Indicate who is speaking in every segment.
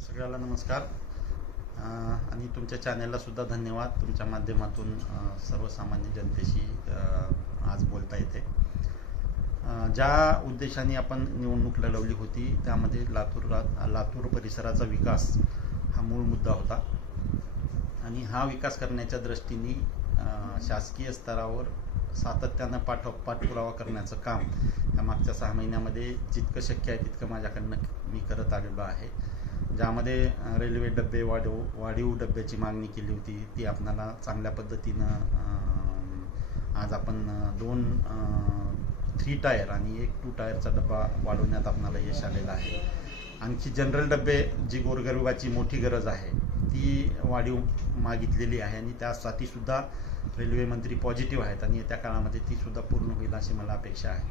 Speaker 1: सगळ्याला नमस्कार. आणि तुमच्या चॅनेलला सुद्धा धन्यवाद. तुमच्या माध्यमातून सर्वसामान्य जनतेशी आज बोलता येते. ज्या उद्देशाने आपण निवडणूक लढवली होती त्यामध्ये लातूर लातूर परिसराचा विकास हा मूळ मुद्दा होता. आणि हा विकास करण्याच्या दृष्टीने शासकीय स्तरावर सातत्यानं पाठ पाठपुरावा करण्याचं काम या मागच्या सहा महिन्यामध्ये जितकं शक्य आहे तितकं माझ्याकडनं मी करत आलेलो आहे. ज्यामध्ये रेल्वे डबे वाढीव वाढीव डब्याची मागणी केली होती ती आपणाला चांगल्या पद्धतीनं आज आपण दोन थ्री टायर आणि एक टू टायरचा डबा वाढवण्यात आपणाला यश आलेलं आहे. आणखी जनरल डबे जी गोरगरिबाची मोठी गरज आहे ती वाढीव मागितलेली आहे आणि त्यासाठी सुद्धा रेल्वे मंत्री पॉझिटिव्ह आहेत आणि येत्या काळामध्ये ती सुद्धा पूर्ण होईल अशी मला अपेक्षा आहे.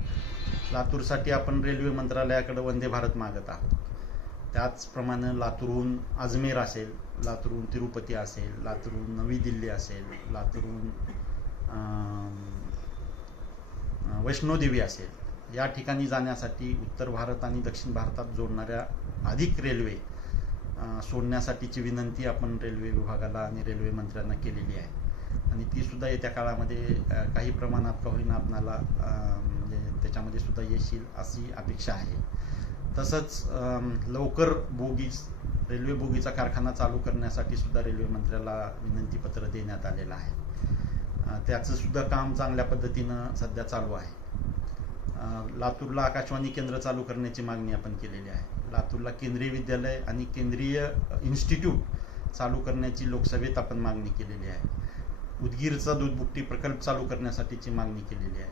Speaker 1: लातूरसाठी आपण रेल्वे मंत्रालयाकडे वंदे भारत मागत आहोत. त्याचप्रमाणे लातूरहून अजमेर असेल लातूरहून तिरुपती असेल लातूरहून नवी दिल्ली असेल लातूरहून वैष्णोदेवी असेल या ठिकाणी जाण्यासाठी उत्तर भारत आणि दक्षिण भारतात जोडणाऱ्या अधिक रेल्वे सोडण्यासाठीची विनंती आपण रेल्वे विभागाला आणि रेल्वे मंत्र्यांना केलेली आहे. आणि ती सुद्धा येत्या काळामध्ये काही प्रमाणात का होईना आपणाला म्हणजे त्याच्यामध्ये सुद्धा येशील अशी अपेक्षा आहे. तसंच लवकर बोगीज रेल्वे बोगीचा कारखाना चालू करण्यासाठी सुद्धा रेल्वे मंत्र्याला विनंतीपत्र देण्यात आलेलं आहे. त्याचं सुद्धा काम चांगल्या पद्धतीनं सध्या चालू आहे. लातूरला आकाशवाणी केंद्र चालू करण्याची मागणी आपण केलेली आहे. लातूरला केंद्रीय विद्यालय आणि केंद्रीय इन्स्टिट्यूट चालू करण्याची लोकसभेत आपण मागणी केलेली आहे. उदगीरचा दूधबुकटी प्रकल्प चालू करण्यासाठीची मागणी केलेली आहे.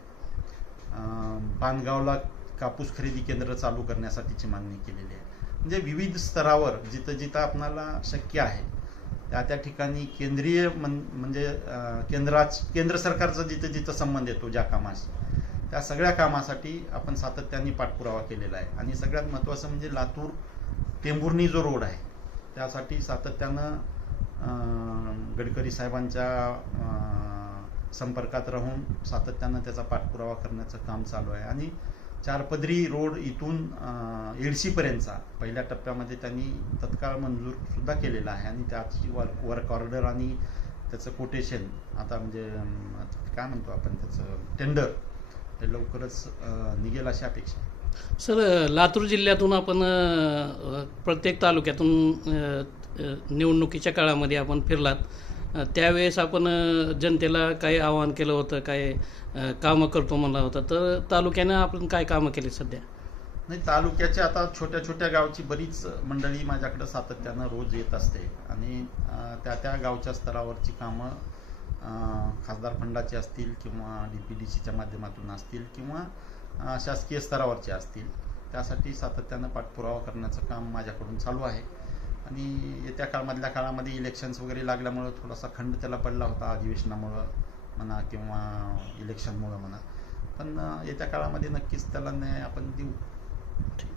Speaker 1: अं, बांधगावला कापूस खरेदी केंद्र चालू करण्यासाठीची मागणी केलेली आहे. म्हणजे विविध स्तरावर जिथं जिथं आपणाला शक्य आहे त्या त्या ठिकाणी केंद्रीय मन म्हणजे केंद्राच केंद्र सरकारचा जिथं जिथं संबंध येतो ज्या कामाशी त्या सगळ्या कामासाठी आपण सातत्याने पाठपुरावा केलेला आहे. आणि सगळ्यात महत्त्वाचं म्हणजे लातूर टेंभुर्णी जो रोड आहे त्यासाठी सातत्यानं गडकरी साहेबांच्या संपर्कात राहून सातत्यानं त्याचा पाठपुरावा करण्याचं काम चालू आहे. आणि चारपदरी रोड इथून अं, येडशीपर्यंतचा पहिल्या टप्प्यामध्ये त्यांनी तत्काळ मंजूर सुद्धा केलेला आहे आणि त्याची वर्क वर्क ऑर्डर आणि त्याचं कोटेशन आता म्हणजे काय म्हणतो आपण त्याचं टेंडर ते लवकरच निघेल अशी अपेक्षा
Speaker 2: सर लातूर जिल्ह्यातून आपण प्रत्येक तालुक्यातून निवडणुकीच्या काळामध्ये आपण फिरलात. त्यावेळेस आपण जनतेला काही आवाहन केलं होतं काय कामं करतो म्हणला होता तर तालुक्यानं आपण काय कामं केली सध्या?
Speaker 1: नाही तालुक्याच्या आता छोट्या छोट्या गावची बरीच मंडळी माझ्याकडे सातत्यानं रोज येत असते. आणि त्या त्या गावच्या स्तरावरची कामं खासदार फंडाची असतील किंवा डी पी डी सीच्या माध्यमातून असतील किंवा शासकीय स्तरावरचे असतील. त्यासाठी सातत्यानं पाठपुरावा करण्याचं काम माझ्याकडून चालू आहे. आणि येत्या काळमधल्या काळामध्ये इलेक्शन्स वगैरे लागल्यामुळं थोडासा खंड त्याला पडला होता अधिवेशनामुळं म्हणा किंवा इलेक्शनमुळं म्हणा. पण येत्या काळामध्ये नक्कीच त्याला न्याय आपण देऊ.
Speaker 2: ठीक.